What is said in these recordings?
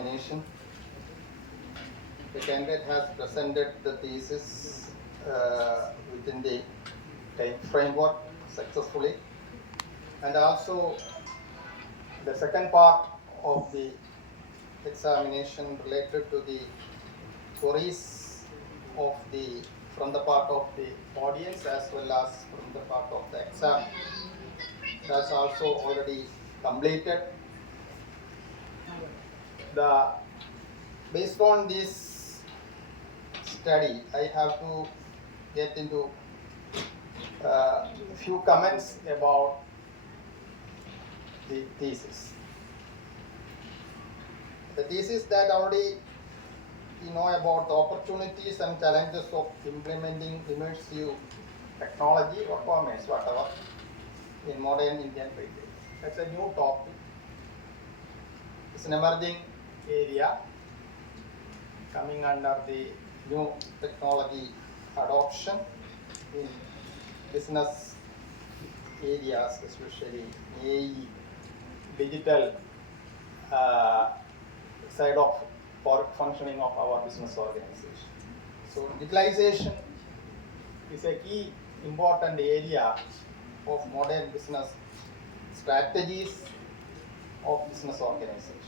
examination. The candidate has presented the thesis within the time framework successfully, and also the second part of the examination related to the queries of the from the part of the audience as well as from the part of the exam. That's also already completed. Based on this study, I have to get into a few comments about the thesis. The thesis that already you know about the opportunities and challenges of implementing immersive technology or commerce, whatever, in modern Indian retail. That's a new topic. It's an emerging area coming under the new technology adoption in business areas, especially AE, digital side of for functioning of our business organization. So digitalization is a key important area of modern business strategies of business organization.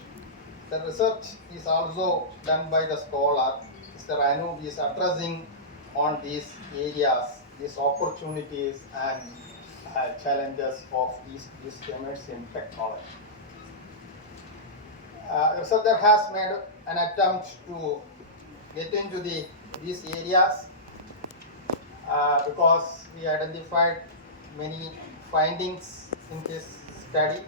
The research is also done by the scholar. Mr. Anoop is addressing on these areas, these opportunities and challenges of these emerging technology. The researcher has made an attempt to get into these areas because we identified many findings in this study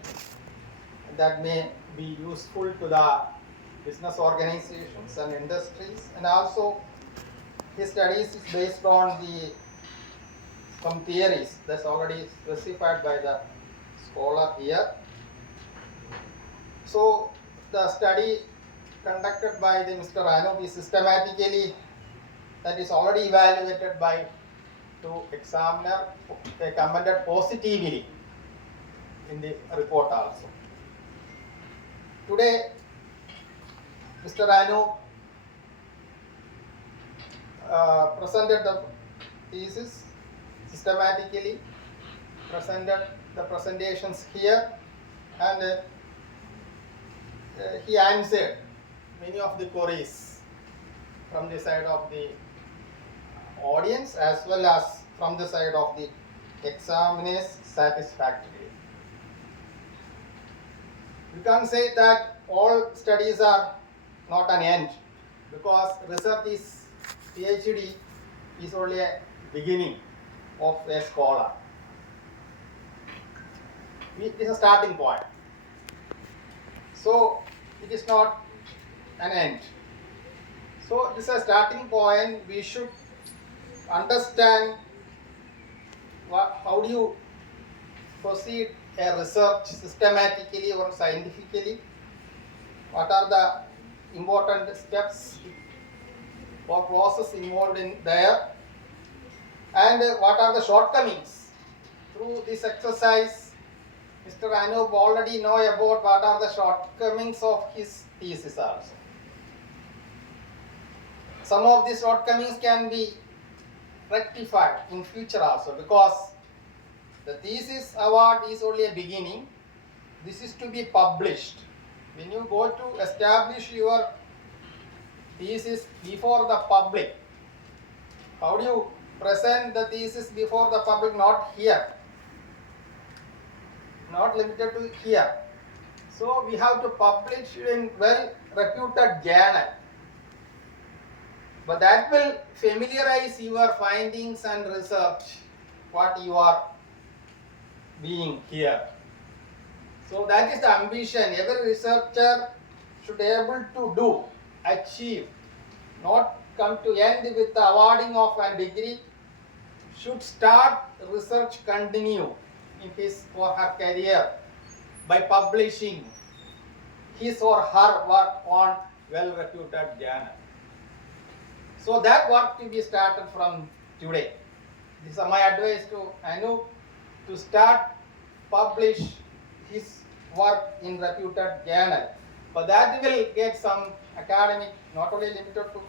that may be useful to the business organizations and industries, and also his studies is based on some theories that's already specified by the scholar here. So the study conducted by the Mr. Anoop is systematically, that is already evaluated by two examiner. They commented positively in the report also. Today, Mr. Anoop presented the thesis systematically, presented the presentations here, and he answered many of the queries from the side of the audience as well as from the side of the examiners satisfactorily. You can't say that all studies are not an end, because research is PhD is only a beginning of a scholar. It is a starting point. So it is not an end. So this is a starting point. We should understand how do you proceed a research systematically or scientifically. What are the important steps or process involved in there, and what are the shortcomings. Through this exercise, Mr. Anoop already know about what are the shortcomings of his thesis also. Some of these shortcomings can be rectified in future also, because the thesis award is only a beginning. This is to be published. When you go to establish your thesis before the public, how do you present the thesis before the public? Not here, not limited to here. So we have to publish in well-reputed journal. But that will familiarize your findings and research, what you are being here. So that is the ambition. Every researcher should be able to do, achieve, not come to end with the awarding of a degree. Should start research, continue in his or her career by publishing his or her work on well-reputed journal. So that work to be started from today. This is my advice to Anoop, to start publish his work in reputed journal. but that will get some academic, not only limited to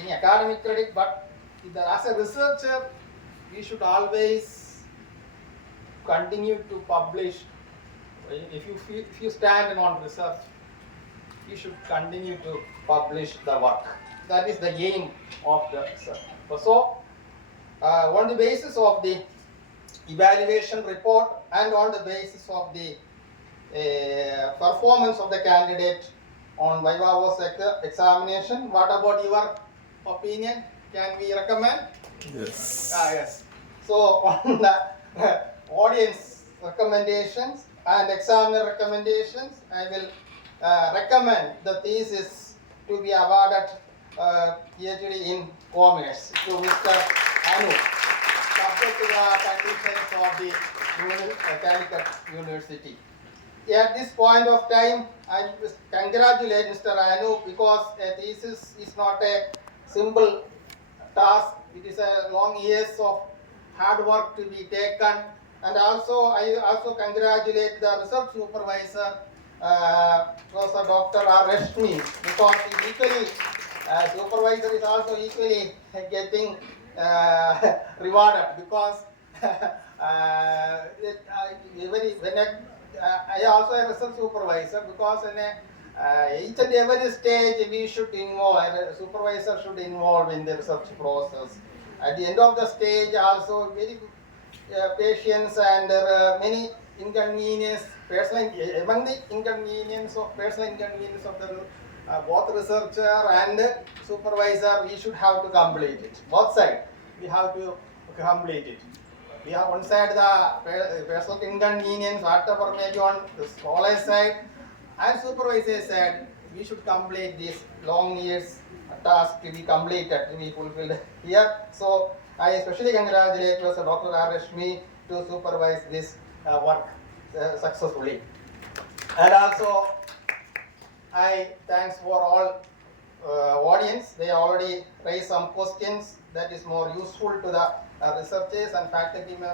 any academic credit, but as a researcher, we should always continue to publish. If you stand on research, you should continue to publish the work. That is the aim of the research. So, on the basis of the evaluation report and on the basis of the performance of the candidate on viva examination, what about your opinion? Can we recommend? Yes. Yes. So on the audience recommendations and examiner recommendations, I will recommend the thesis to be awarded PhD in Commerce to Mr. Anu, subject to the conditions of the Calicut University. At this point of time, I congratulate Mr. Anu because a thesis is not a simple task. It is a long years of hard work to be taken, and also I also congratulate the research supervisor, Professor Dr. R. Rashmi, because he equally supervisor is also equally getting rewarded because I also a research supervisor because in each and every stage we should involve, a supervisor should involve in the research process. At the end of the stage also very patience and many inconvenience, among the personal inconvenience of the both researcher and supervisor, we should have to complete it. Both sides, we have to complete it. We have one side the personal inconvenience, whatever may be on the scholar side, and supervisor side, we should complete this long years task to be completed, to be fulfilled here. So I especially congratulate Professor Dr. R. Rashmi to supervise this work successfully. And also I thanks for all audience. They already raised some questions that is more useful to the researchers and faculty members.